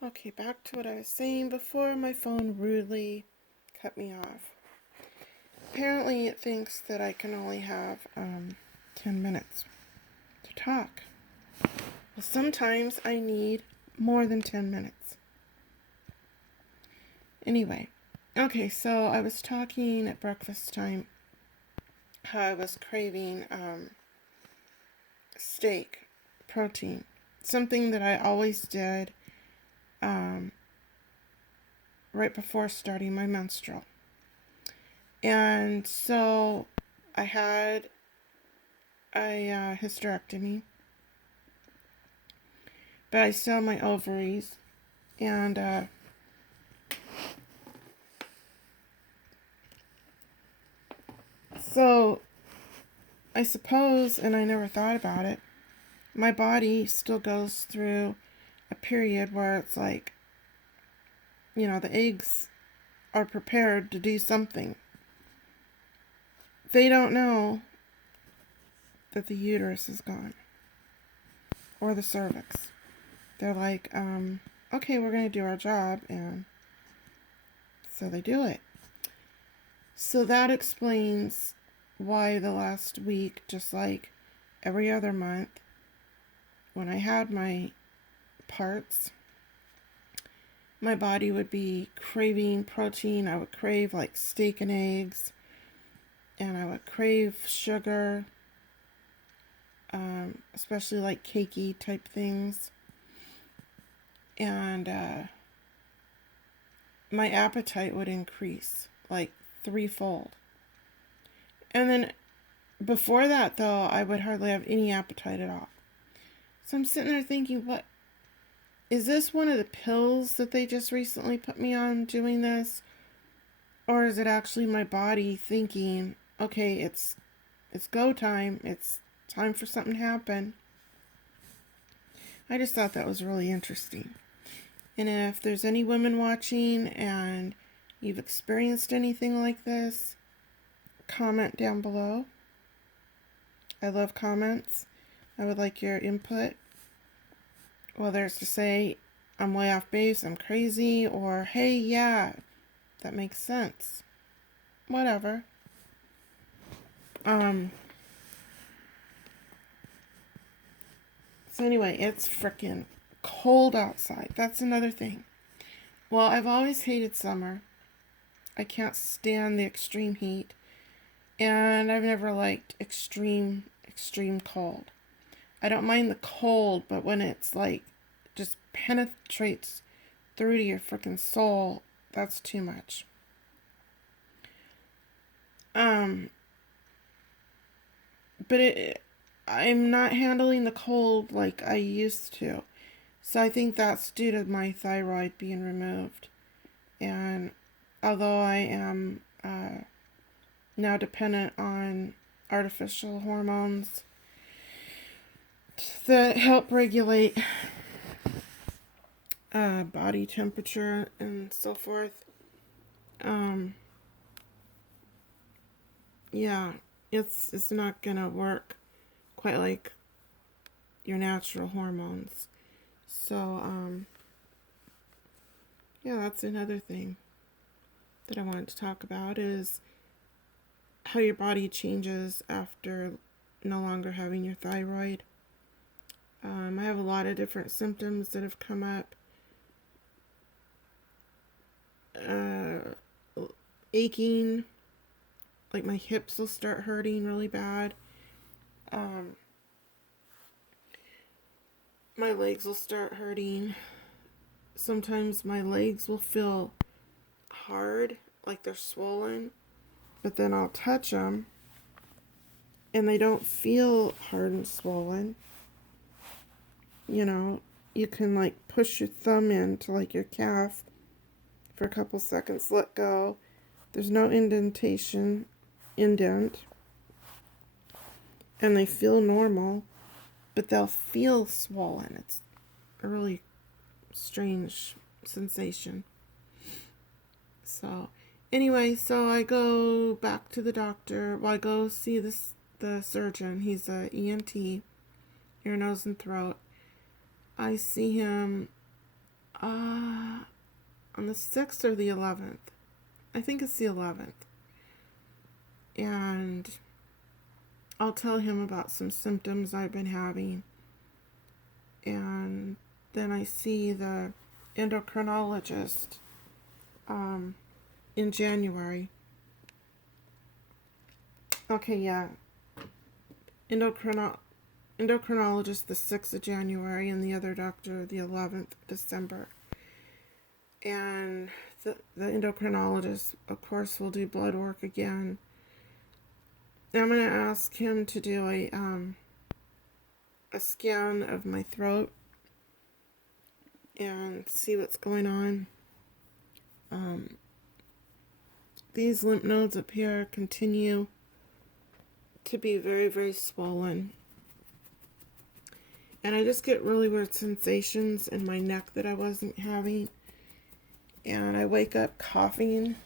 Okay, back to what I was saying before my phone rudely cut me off. Apparently, it thinks that I can only have 10 minutes to talk. Well, sometimes I need more than 10 minutes. Anyway, okay, so I was talking at breakfast time how I was craving steak, protein, something that I always did um, right before starting my menstrual. And so I had a hysterectomy, but I still have my ovaries. And so I suppose, and I never thought about it, my body still goes through a period where it's like, the eggs are prepared to do something. They don't know that the uterus is gone or the cervix. They're like, okay, we're going to do our job, and so they do it. So that explains why the last week, just like every other month, when I had my parts, my body would be craving protein. I would crave like steak and eggs, and I would crave sugar, especially like cakey type things. And my appetite would increase like threefold. And then before that, though, I would hardly have any appetite at all. So I'm sitting there thinking, what? Is this one of the pills that they just recently put me on doing this? Or is it actually my body thinking, okay, it's go time. It's time for something to happen. I just thought that was really interesting. And if there's any women watching and you've experienced anything like this, comment down below. I love comments. I would like your input. Whether it's to say, I'm way off base, I'm crazy, or hey, yeah, that makes sense. Whatever. So anyway, it's freaking cold outside. That's another thing. Well, I've always hated summer. I can't stand the extreme heat. And I've never liked extreme cold. I don't mind the cold, but when it's like just penetrates through to your freaking soul, that's too much. But I'm not handling the cold like I used to. So I think that's due to my thyroid being removed. And although I am now dependent on artificial hormones that help regulate body temperature and so forth, yeah, it's not gonna work quite like your natural hormones. So yeah, that's another thing that I wanted to talk about is how your body changes after no longer having your thyroid. I have a lot of different symptoms that have come up. Aching, like my hips will start hurting really bad. My legs will start hurting. Sometimes my legs will feel hard, like they're swollen, but then I'll touch them and they don't feel hard and swollen. You can like push your thumb into like your calf for a couple seconds, let go. There's no indent, and they feel normal, but they'll feel swollen. It's a really strange sensation. So anyway, so I go back to the doctor. Well, I go see the surgeon. He's a ENT, ear, nose, and throat. I see him On the 6th or the 11th. I think it's the 11th. And I'll tell him about some symptoms I've been having. And then I see the endocrinologist in January. Okay, yeah. Endocrinologist the 6th of January and the other doctor the 11th of December. And the endocrinologist, of course, will do blood work again. And I'm going to ask him to do a scan of my throat and see what's going on. These lymph nodes up here continue to be very, very swollen. And I just get really weird sensations in my neck that I wasn't having. And I wake up coughing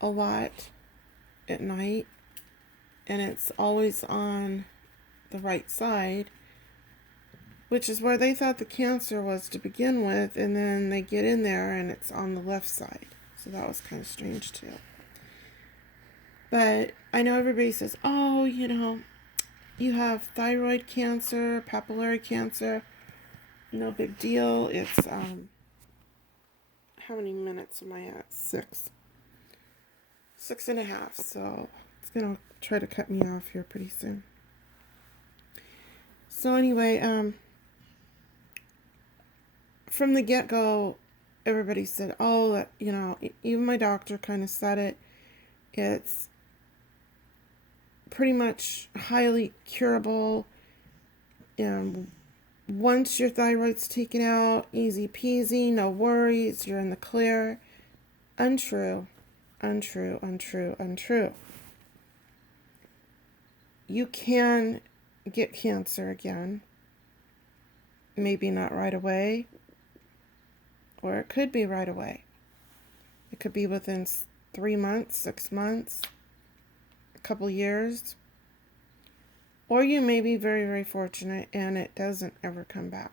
a lot at night. And it's always on the right side, which is where they thought the cancer was to begin with. And then they get in there and it's on the left side. So that was kind of strange too. But I know everybody says, oh, you have thyroid cancer, papillary cancer. No big deal. It's, how many minutes am I at? 6. 6.5. So it's going to try to cut me off here pretty soon. So anyway, from the get-go, everybody said, oh, even my doctor kind of said it. It's pretty much highly curable. Once your thyroid's taken out, easy peasy, no worries, you're in the clear. Untrue. You can get cancer again. Maybe not right away, or it could be right away. It could be within 3 months, 6 months, a couple years. Or you may be very, very fortunate and it doesn't ever come back.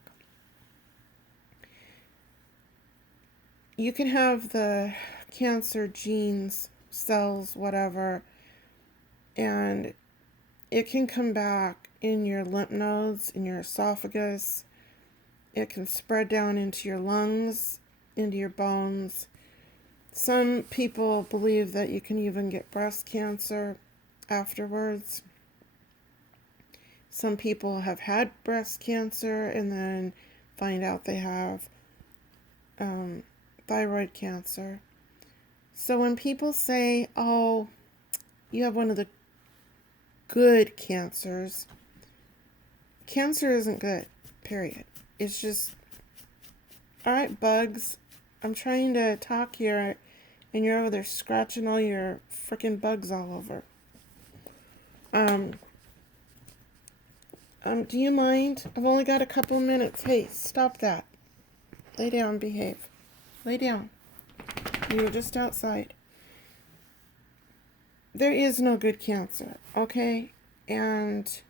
You can have the cancer genes, cells, whatever, and it can come back in your lymph nodes, in your esophagus. It can spread down into your lungs, into your bones. Some people believe that you can even get breast cancer afterwards. Some people have had breast cancer and then find out they have thyroid cancer. So when people say, oh, you have one of the good cancers, cancer isn't good, period. It's just, all right, bugs, I'm trying to talk here and you're over there scratching all your freaking bugs all over. Do you mind? I've only got a couple of minutes. Hey, stop that. Lay down, behave. Lay down. You were just outside. There is no good cancer, okay? And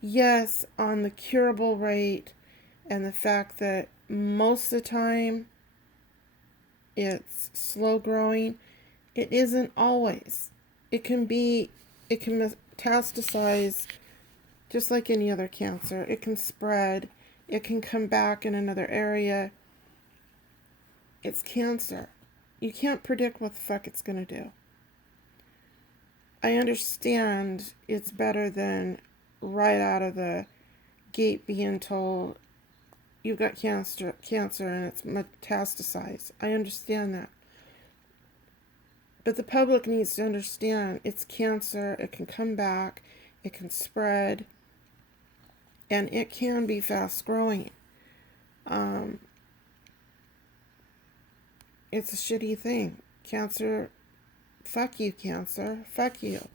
yes, on the curable rate and the fact that most of the time it's slow growing, it isn't always. It can metastasize just like any other cancer. It can spread. It can come back in another area. It's cancer. You can't predict what the fuck it's going to do. I understand it's better than right out of the gate being told you've got cancer and it's metastasized. I understand that. But the public needs to understand it's cancer. It can come back. It can spread. And it can be fast growing. It's a shitty thing. Cancer, fuck you, cancer. Fuck you.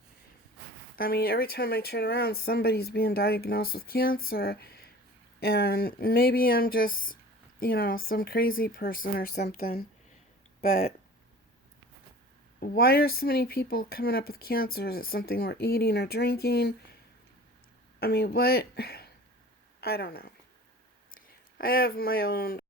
I mean, every time I turn around, somebody's being diagnosed with cancer. And maybe I'm just, some crazy person or something. But why are so many people coming up with cancer? Is it something we're eating or drinking? I mean, what? I don't know. I have my own